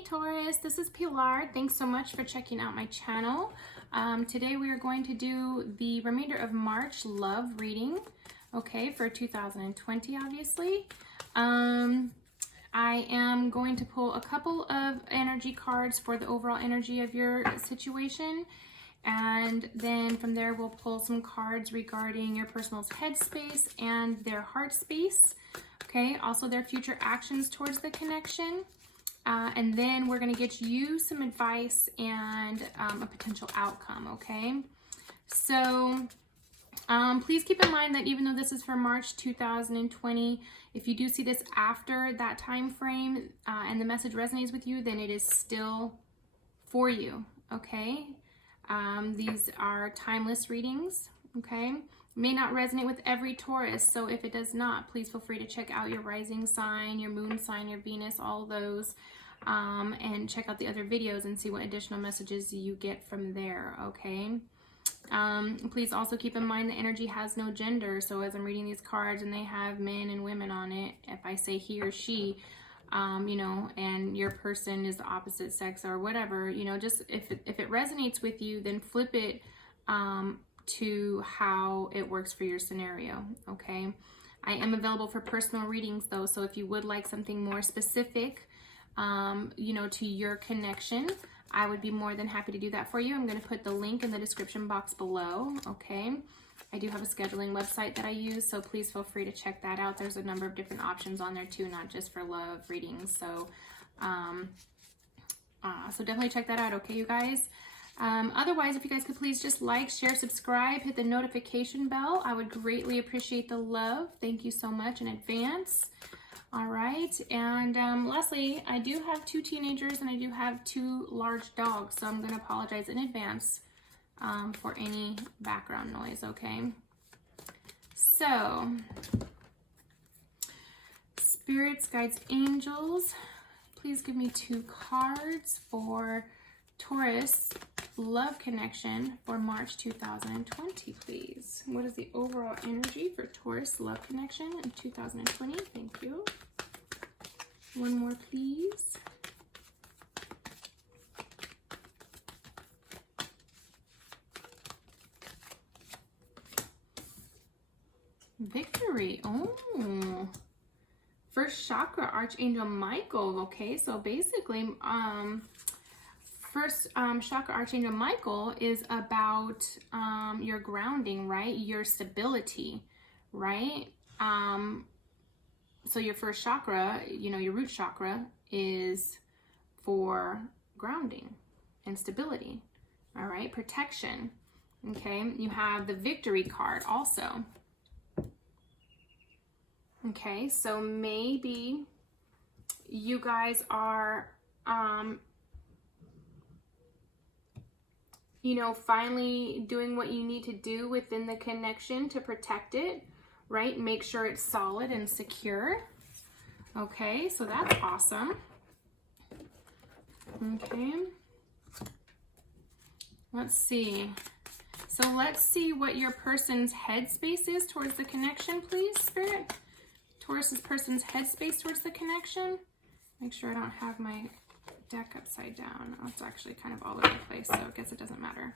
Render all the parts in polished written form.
Hey Taurus, this is Pilar. Thanks so much for checking out my channel. Today we are going to do the remainder of March love reading, okay, for 2020 obviously. I am going to pull a couple of energy cards for the overall energy of your situation, and then from there we'll pull some cards regarding your personal's headspace and their heart space, okay, also their future actions towards the connection. And then we're going to get you some advice and a potential outcome, okay? So please keep in mind that even though this is for March 2020, if you do see this after that time frame and the message resonates with you, then it is still for you, okay? These are timeless readings, okay? May not resonate with every Taurus, so if it does not, please feel free to check out your rising sign, your moon sign, your Venus, all those, and check out the other videos and see what additional messages you get from there, okay? Please also keep in mind the energy has no gender, so as I'm reading these cards and they have men and women on it, if I say he or she, you know, and your person is the opposite sex or whatever, you know, just if it resonates with you, then flip it to how it works for your scenario, okay? I am available for personal readings though, so if you would like something more specific, you know, to your connection, I would be more than happy to do that for you. I'm going to put the link in the description box below, okay? I do have a scheduling website that I use, so please feel free to check that out. There's a number of different options on there too, not just for love readings, so so definitely check that out, okay, you guys? Otherwise, if you guys could please just like, share, subscribe, hit the notification bell. I would greatly appreciate the love. Thank you so much in advance. All right, and lastly, I do have 2 teenagers and I do have 2 large dogs, so I'm going to apologize in advance for any background noise, okay? So, spirits, guides, angels, please give me 2 cards for Taurus love connection for March 2020, please. What is the overall energy for Taurus love connection in 2020? Thank you. One more, please. Victory. Oh, first chakra, Archangel Michael. Okay, so basically, first chakra, Archangel Michael is about your grounding, right? Your stability, right? So your first chakra, you know, your root chakra is for grounding and stability, all right? Protection, okay? You have the victory card also. Okay, so maybe you guys are, you know, finally doing what you need to do within the connection to protect it, right? Make sure it's solid and secure. Okay, so that's awesome. Okay. Let's see. So let's see what your person's headspace is towards the connection, please, Spirit. Taurus's person's headspace towards the connection. Make sure I don't have my deck upside down. Oh, it's actually kind of all over the place, so I guess it doesn't matter.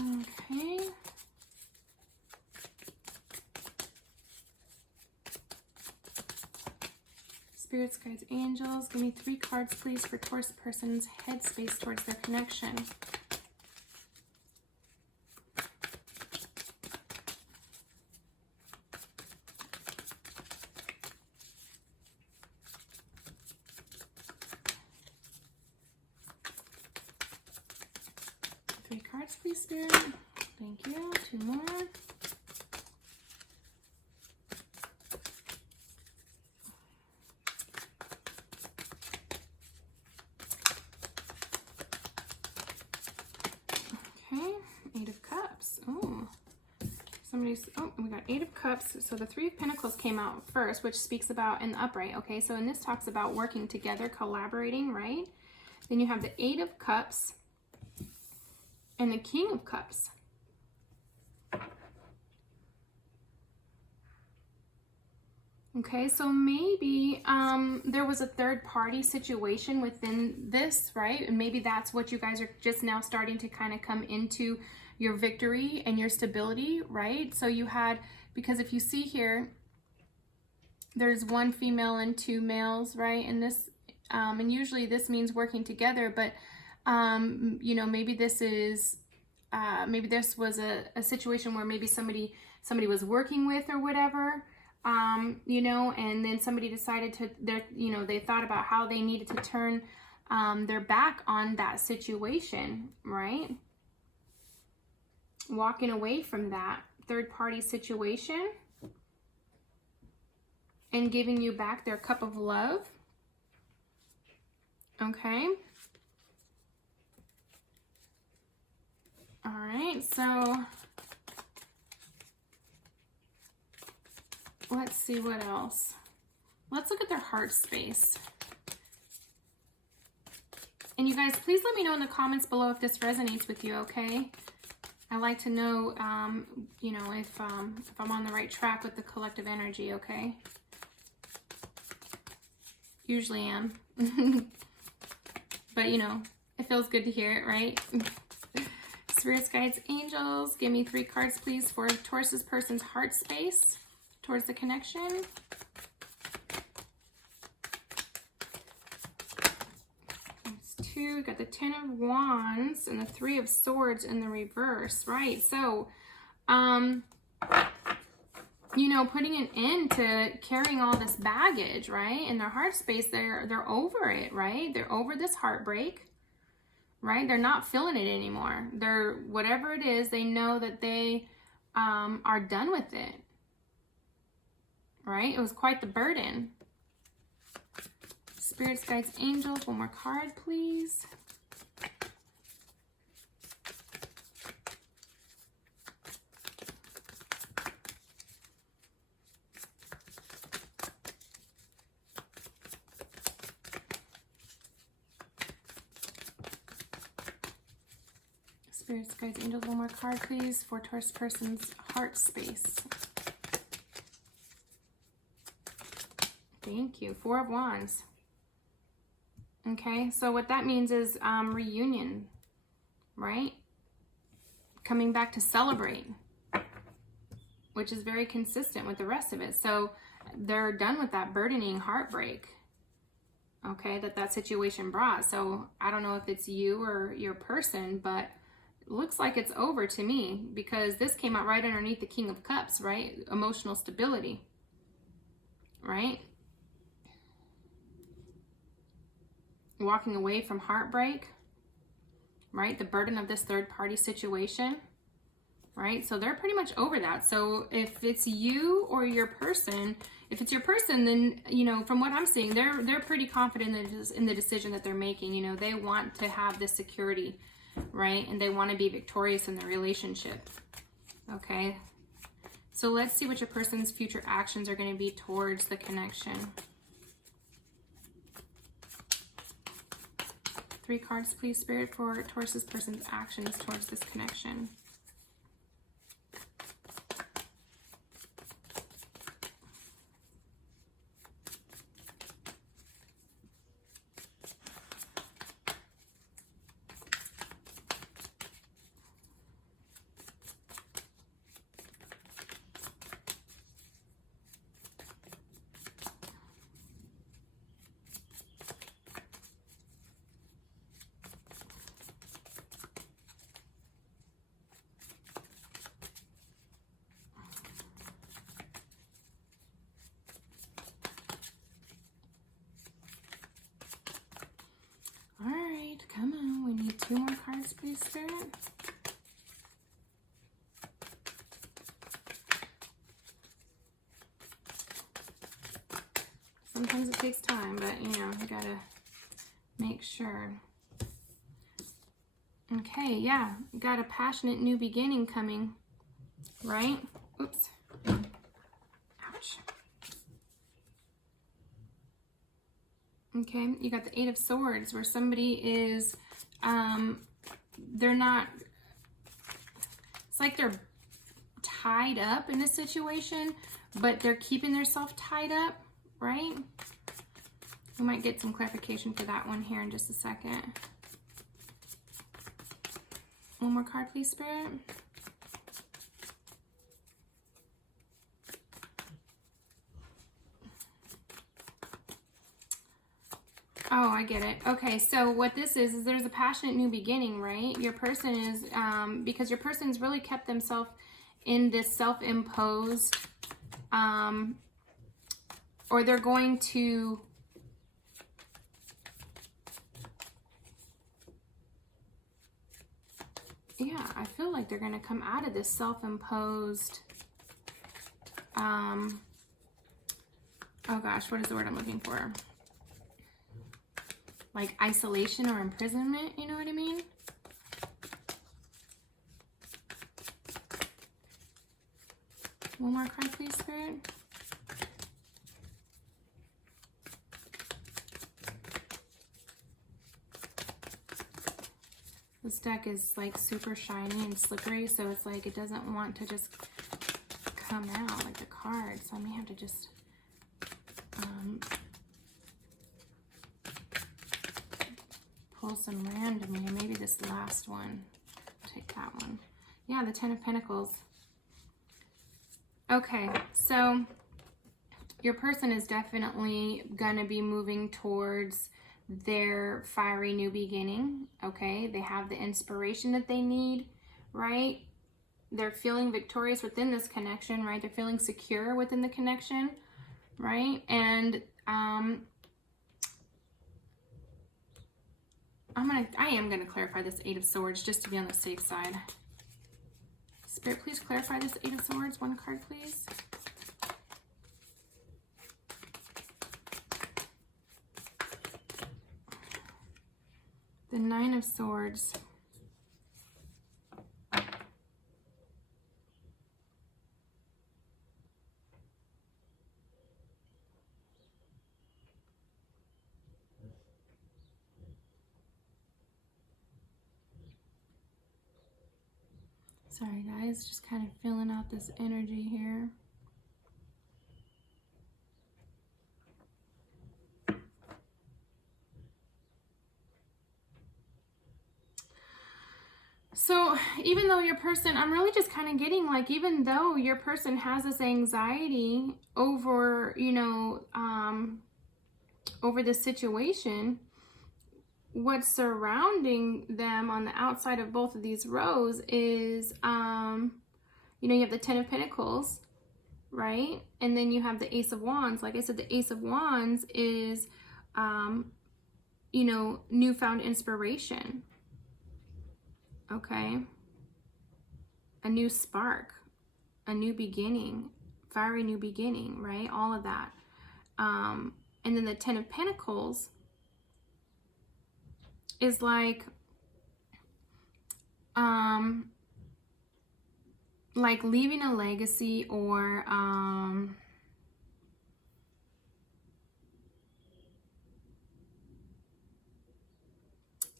Okay. Spirits, guides, angels, give me 3 cards, please, for Taurus person's headspace towards their connection. Cards, please, Spirit. Thank you. 2 more. Okay, 8 of Cups. Oh, we got 8 of Cups. So the 3 of Pentacles came out first, which speaks about in the upright. Okay, so and this talks about working together, collaborating, right? Then you have the 8 of Cups and the King of Cups. Okay, so maybe there was a third party situation within this, right? And maybe that's what you guys are just now starting to kind of come into your victory and your stability, right? So you had, because if you see here, there's one female and two males, right? And this, and usually this means working together, but you know, maybe this is, maybe this was a situation where maybe somebody was working with or whatever, you know, and then somebody decided to, you know, they thought about how they needed to turn their back on that situation, right? Walking away from that third party situation and giving you back their cup of love. Okay. All right, so let's see what else. Let's look at their heart space. And you guys, please let me know in the comments below if this resonates with you, okay? I like to know, you know, if I'm on the right track with the collective energy, okay? Usually am. But, you know, it feels good to hear it, right? Spirits, guides, angels, give me 3 cards, please, for Taurus's person's heart space towards the connection. That's 2. We got the 10 of Wands and the 3 of Swords in the reverse, right? So, you know, putting an end to carrying all this baggage, right? In their heart space, they're over it, right? They're over this heartbreak, right? They're not feeling it anymore. They're, whatever it is, they know that they are done with it, right? It was quite the burden. Spirits, guides, angels, one more card, please. Spirits, guides, angels, one more card, please, for Taurus person's heart space. Thank you. 4 of Wands. Okay, so what that means is reunion, right? Coming back to celebrate, which is very consistent with the rest of it. So they're done with that burdening heartbreak, okay, that situation brought. So I don't know if it's you or your person, but it looks like it's over to me, because this came out right underneath the King of Cups, right? Emotional stability, right? Walking away from heartbreak, right? The burden of this third party situation, right? So they're pretty much over that. So if it's you or your person, if it's your person, then, you know, from what I'm seeing, they're pretty confident in the decision that they're making. You know, they want to have this security, right? And they want to be victorious in the relationship. Okay. So let's see what your person's future actions are going to be towards the connection. 3 cards, please, Spirit, for Taurus's person's actions towards this connection. Come on, we need 2 more cards, please, Spirit. Sometimes it takes time, but, you know, you gotta make sure. Okay, yeah, got a passionate new beginning coming, right? Oops. Ouch. Okay, you got the 8 of Swords, where somebody is, they're not, it's like they're tied up in a situation, but they're keeping themselves tied up, right? We might get some clarification for that one here in just a second. One more card, please, Spirit. Oh, I get it. Okay, so what this is there's a passionate new beginning, right? Your person is, because your person's really kept themselves in this self-imposed, or they're going to, yeah, I feel like they're going to come out of this self-imposed, oh gosh, what is the word I'm looking for? Like isolation or imprisonment, you know what I mean? One more card, please, Spirit. This deck is like super shiny and slippery, so it's like it doesn't want to just come out like the card, so I may have to just pull some random here. Maybe this last one. Take that one. Yeah, the Ten of Pentacles. Okay, so your person is definitely gonna be moving towards their fiery new beginning. Okay, they have the inspiration that they need, right? They're feeling victorious within this connection, right? They're feeling secure within the connection, right? And I am gonna clarify this Eight of Swords just to be on the safe side. Spirit, please clarify this Eight of Swords. One card, please. The Nine of Swords. Sorry guys, just kind of feeling out this energy here. So even though your person, I'm really just kind of getting like, even though your person has this anxiety over, you know, over the situation, what's surrounding them on the outside of both of these rows is, you know, you have the Ten of Pentacles, right? And then you have the Ace of Wands. Like I said, the Ace of Wands is, you know, newfound inspiration. Okay. A new spark, a new beginning, fiery new beginning, right? All of that. And then the Ten of Pentacles is like leaving a legacy, or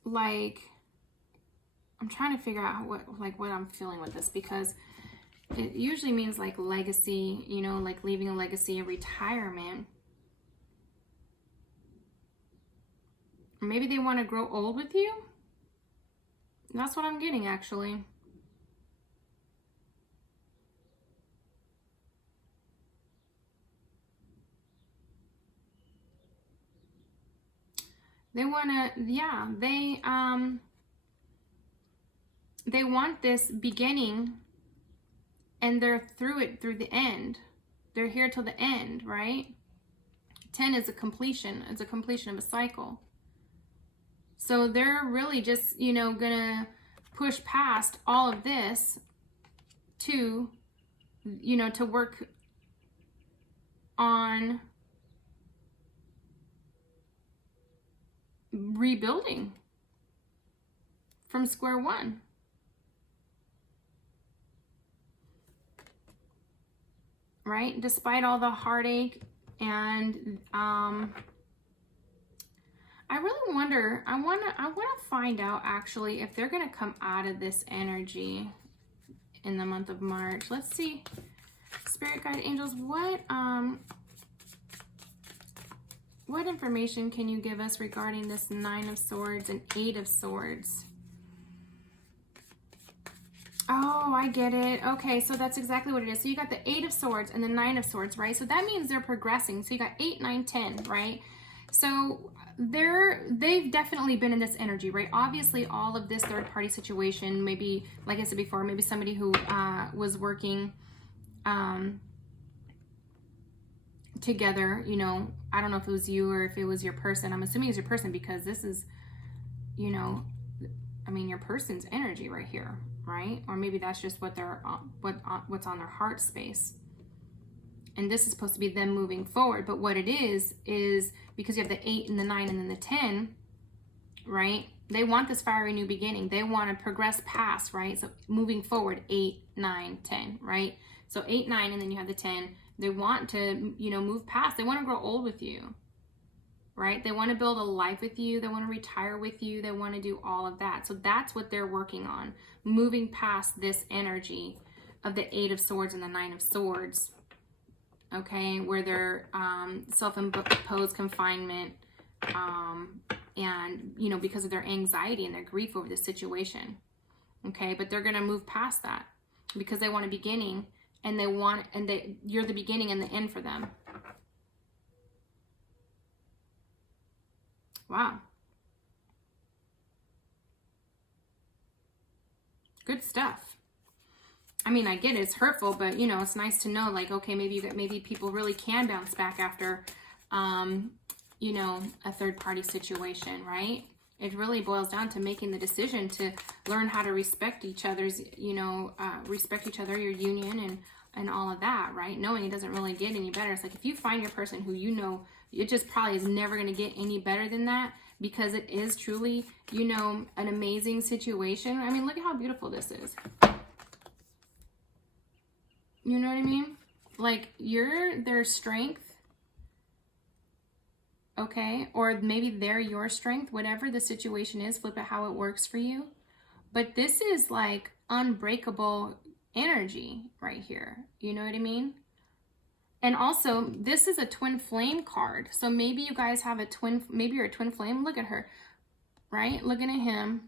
like, I'm trying to figure out what I'm feeling with this, because it usually means like legacy, you know, like leaving a legacy, a retirement. Maybe they want to grow old with you. That's what I'm getting, actually. They want to, yeah, they want this beginning, and they're through it, through the end. They're here till the end, right? 10 is a completion. It's a completion of a cycle. So they're really just, you know, gonna push past all of this to, you know, to work on rebuilding from square one. Right? Despite all the heartache, and I really wonder, I want to find out actually if they're going to come out of this energy in the month of March. Let's see. Spirit guide angels, what What information can you give us regarding this 9 of Swords and 8 of Swords? Oh, I get it. Okay, so that's exactly what it is. So you got the 8 of Swords and the 9 of Swords, right? So that means they're progressing. So you got 8, 9, 10, right? So they've definitely been in this energy, right? Obviously, all of this third-party situation, maybe, like I said before, maybe somebody who was working together, you know, I don't know if it was you or if it was your person. I'm assuming it's your person because this is, you know, I mean, your person's energy right here, right? Or maybe that's just what they're what's on their heart space. And this is supposed to be them moving forward. But what it is because you have the 8 and the 9 and then the 10, right? They want this fiery new beginning. They want to progress past, right? So moving forward, 8, 9, 10, right? So 8, 9, and then you have the 10. They want to, you know, move past. They want to grow old with you, right? They want to build a life with you. They want to retire with you. They want to do all of that. So that's what they're working on, moving past this energy of the 8 of Swords and the 9 of Swords, okay, where they're self-imposed confinement, and, you know, because of their anxiety and their grief over the situation, okay? But they're going to move past that because they want a beginning. And you're the beginning and the end for them. Wow. Good stuff. I mean, I get it, it's hurtful, but you know, it's nice to know, like, okay, maybe people really can bounce back after, you know, a third-party situation, right? It really boils down to making the decision to learn how to respect each other's, you know, respect each other, your union, and all of that, right? Knowing it doesn't really get any better. It's like if you find your person who you know, it just probably is never going to get any better than that because it is truly, you know, an amazing situation. I mean, look at how beautiful this is. You know what I mean? Like, you're their strength. Okay, or maybe they're your strength, whatever the situation is, flip it how it works for you. But this is like unbreakable energy right here. You know what I mean? And also, this is a twin flame card. So maybe you guys have a twin, maybe you're a twin flame. Look at her, right? Looking at him.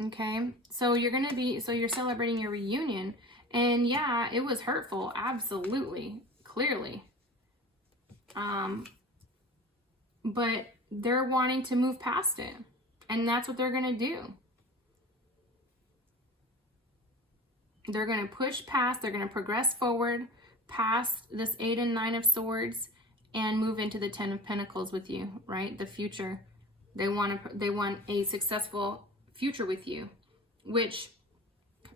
Okay, so you're celebrating your reunion. And yeah, it was hurtful. Absolutely. Clearly. But they're wanting to move past it, and that's what they're going to do. They're going to push past, they're going to progress forward past this 8 and 9 of Swords and move into the 10 of Pentacles with you, right? The future. They want a successful future with you, which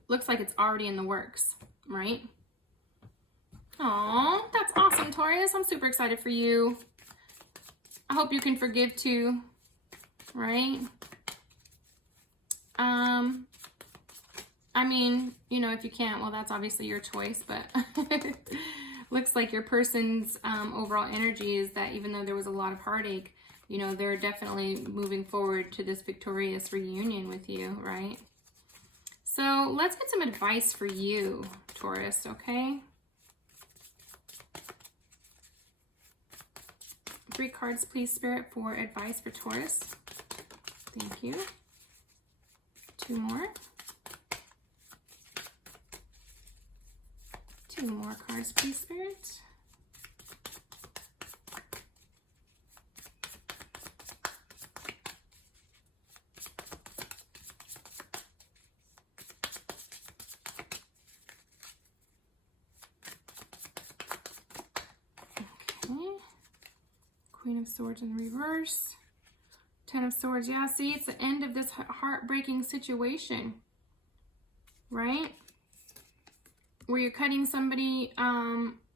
looks like it's already in the works, right? Aw, that's awesome, Taurus. I'm super excited for you. I hope you can forgive too, right? I mean, you know, if you can't, well, that's obviously your choice, but looks like your person's overall energy is that even though there was a lot of heartache, you know, they're definitely moving forward to this victorious reunion with you, right? So let's get some advice for you, Taurus, okay? 3 cards, please, Spirit, for advice for Taurus. Thank you. 2 more. 2 more cards, please, Spirit. Okay. Queen of Swords in reverse. 10 of Swords. Yeah, see, it's the end of this heartbreaking situation, right? Where you're cutting somebody,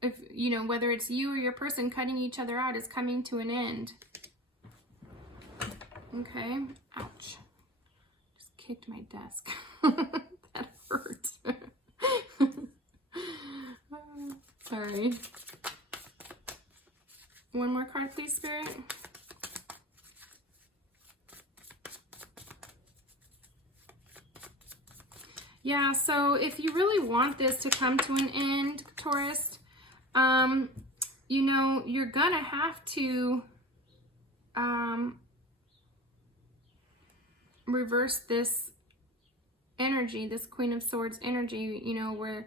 if you know, whether it's you or your person cutting each other out, is coming to an end. Okay. Ouch. Just kicked my desk. That hurt. Sorry. 1 more card, please, Spirit. Yeah, so if you really want this to come to an end, Taurus, you know, you're gonna have to reverse this energy, this Queen of Swords energy, you know, where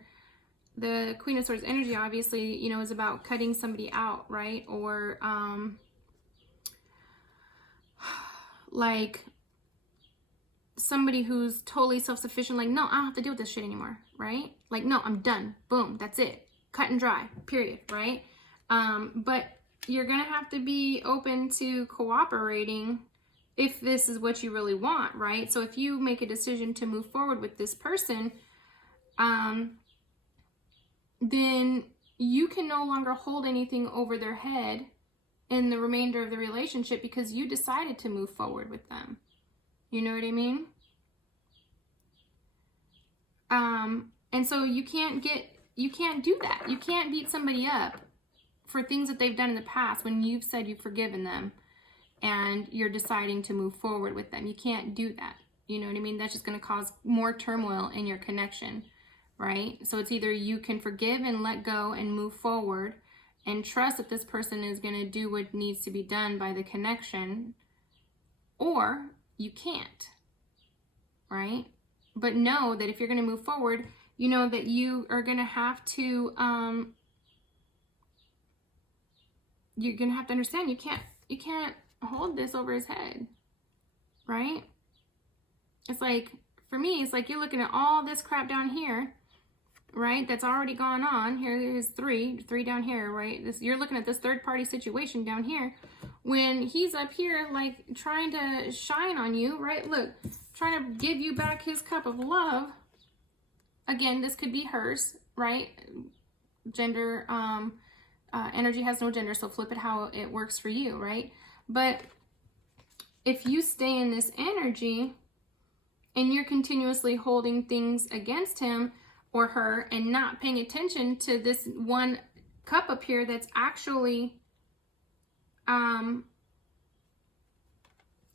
the Queen of Swords energy obviously, you know, is about cutting somebody out, right? Or like somebody who's totally self-sufficient, like, no, I don't have to deal with this shit anymore, right? Like, no, I'm done. Boom, that's it. Cut and dry, period, right? But you're gonna have to be open to cooperating if this is what you really want, right? So if you make a decision to move forward with this person, then you can no longer hold anything over their head in the remainder of the relationship because you decided to move forward with them. You know what I mean? And so you can't do that. You can't beat somebody up for things that they've done in the past when you've said you've forgiven them and you're deciding to move forward with them. You can't do that. You know what I mean? That's just going to cause more turmoil in your connection, right? So it's either you can forgive and let go and move forward and trust that this person is going to do what needs to be done by the connection, or you can't, right? But know that if you're going to move forward, you know that you are going to have to, you're going to have to understand you can't hold this over his head, right? It's like, for me, it's like you're looking at all this crap down here, right? That's already gone on. Here's three down here, right? You're looking at this third party situation down here when he's up here, like, trying to shine on you, right? Look, trying to give you back his cup of love. Again, this could be hers, right? Gender, energy has no gender, so flip it how it works for you, right? But if you stay in this energy and you're continuously holding things against him or her and not paying attention to this one cup up here that's actually,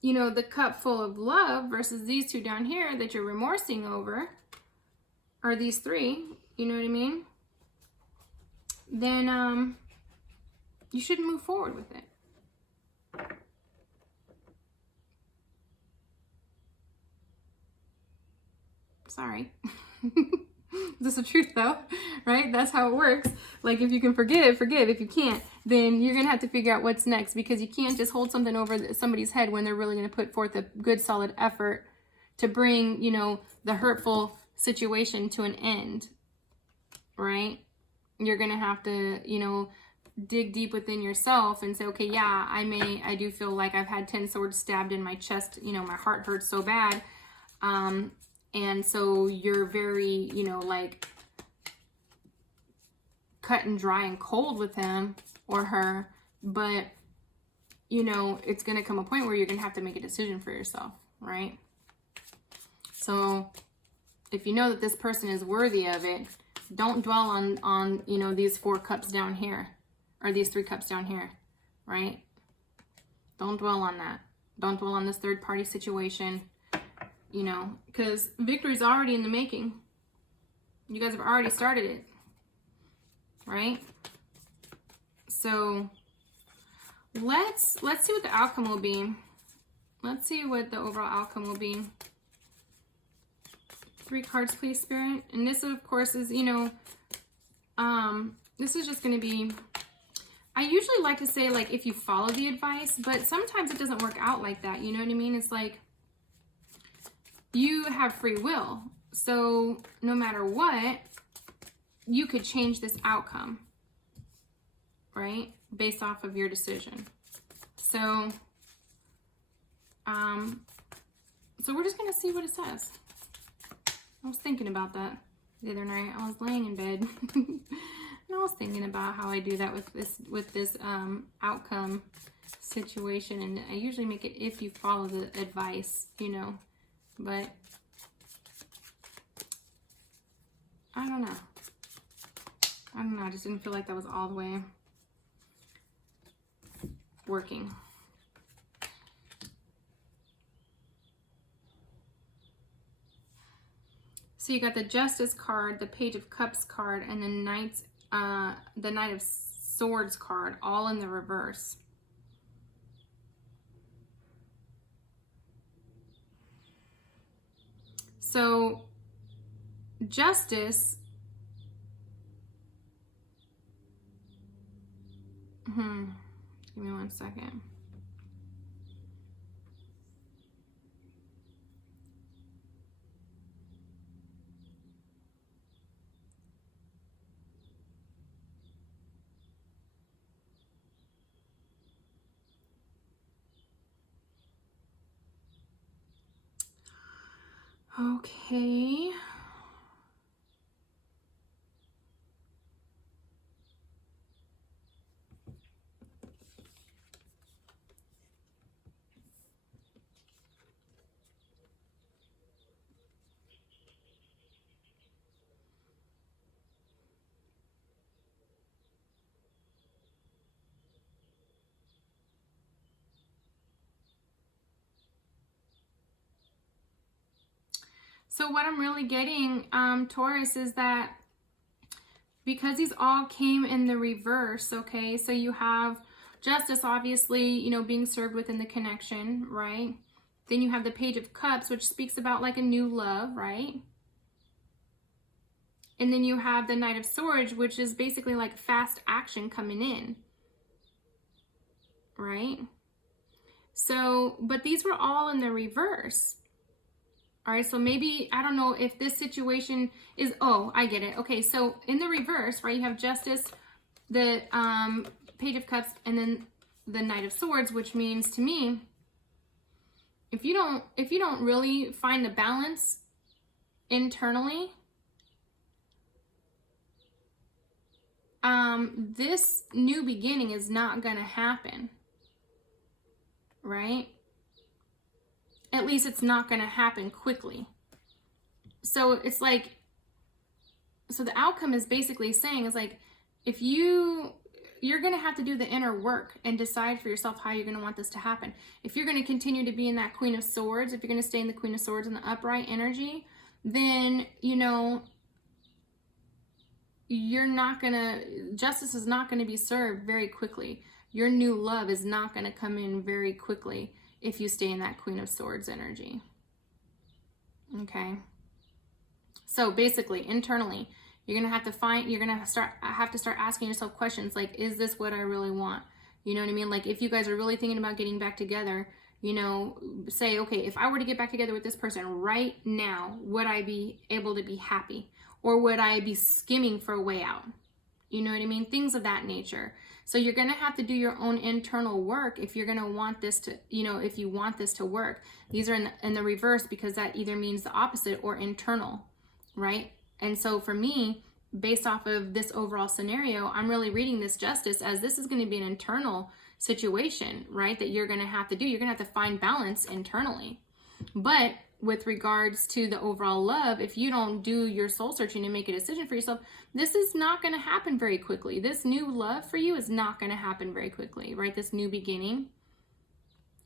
you know, the cup full of love versus these two down here that you're remorsing over, or these three, you know what I mean? Then you shouldn't move forward with it. Sorry. This is the truth though, right? That's how it works. Like, if you can forgive, forgive. If you can't, then you're going to have to figure out what's next, because you can't just hold something over somebody's head when they're really going to put forth a good solid effort to bring, you know, the hurtful situation to an end, right? You're going to have to, you know, dig deep within yourself and say, okay, yeah, I do feel like I've had 10 swords stabbed in my chest. You know, my heart hurts so bad. And so you're very, you know, like, cut and dry and cold with him or her. But, you know, it's going to come a point where you're going to have to make a decision for yourself, right? So if you know that this person is worthy of it, don't dwell on, you know, these 4 cups down here, or these 3 cups down here, right? Don't dwell on that. Don't dwell on this third party situation. You know, because victory's already in the making. You guys have already started it, right? So let's see what the outcome will be. Let's see what the overall outcome will be. 3 cards, please, Spirit. And this, of course, is, you know, this is just going to be, I usually like to say, like, if you follow the advice, but sometimes it doesn't work out like that. You know what I mean? It's like, you have free will. So no matter what, you could change this outcome, right? Based off of your decision. So, so we're just going to see what it says. I was thinking about that the other night. I was laying in bed and I was thinking about how I do that with this outcome situation. And I usually make it if you follow the advice, you know. But I don't know. I just didn't feel like that was all the way working. So you got the Justice card, the Page of Cups card, and the Knight of Swords card, all in the reverse. So Justice, give me 1 second. Okay. So what I'm really getting, Taurus, is that because these all came in the reverse, okay, so you have Justice, obviously, you know, being served within the connection, right? Then you have the Page of Cups, which speaks about like a new love, right? And then you have the Knight of Swords, which is basically like fast action coming in, right? So, but these were all in the reverse. All right, so maybe, I don't know if this situation is, oh, I get it. Okay, so in the reverse, right, you have Justice, the Page of Cups, and then the Knight of Swords, which means to me, if you don't really find the balance internally, this new beginning is not going to happen, right? At least it's not going to happen quickly. So it's like, so the outcome is basically saying is like, if you're going to have to do the inner work and decide for yourself how you're going to want this to happen. If you're going to continue to be in that Queen of Swords, if you're going to stay in the Queen of Swords in the upright energy, then, you know, you're not going to, justice is not going to be served very quickly. Your new love is not going to come in very quickly if you stay in that Queen of Swords energy. Okay. So basically, internally, you're going to have to find, you're going to have to start asking yourself questions like, is this what I really want? You know what I mean? Like if you guys are really thinking about getting back together, you know, say, okay, if I were to get back together with this person right now, would I be able to be happy? Or would I be skimming for a way out? You know what I mean? Things of that nature. So you're going to have to do your own internal work if you're going to want this to, you know, if you want this to work. These are in the reverse because that either means the opposite or internal, right? And so for me, based off of this overall scenario, I'm really reading this Justice as this is going to be an internal situation, right? That you're going to have to do. You're going to have to find balance internally. But with regards to the overall love, if you don't do your soul searching and make a decision for yourself, this is not going to happen very quickly. This new love for you is not going to happen very quickly, right? This new beginning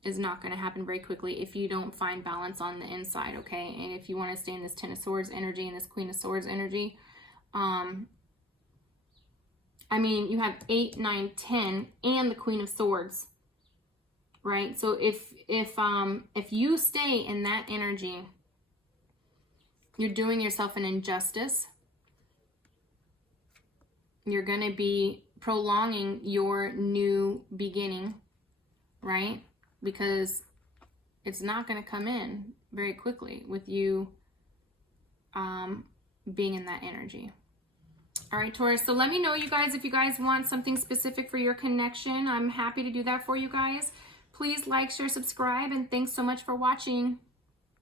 is not going to happen very quickly if you don't find balance on the inside, okay? And if you want to stay in this Ten of Swords energy and this Queen of Swords energy, I mean, you have 8, 9, 10, and the Queen of Swords, right? So if you stay in that energy, you're doing yourself an injustice. You're going to be prolonging your new beginning, right? Because it's not going to come in very quickly with you being in that energy. All right, Taurus, so let me know, you guys, if you guys want something specific for your connection. I'm happy to do that for you guys. Please like, share, subscribe, and thanks so much for watching.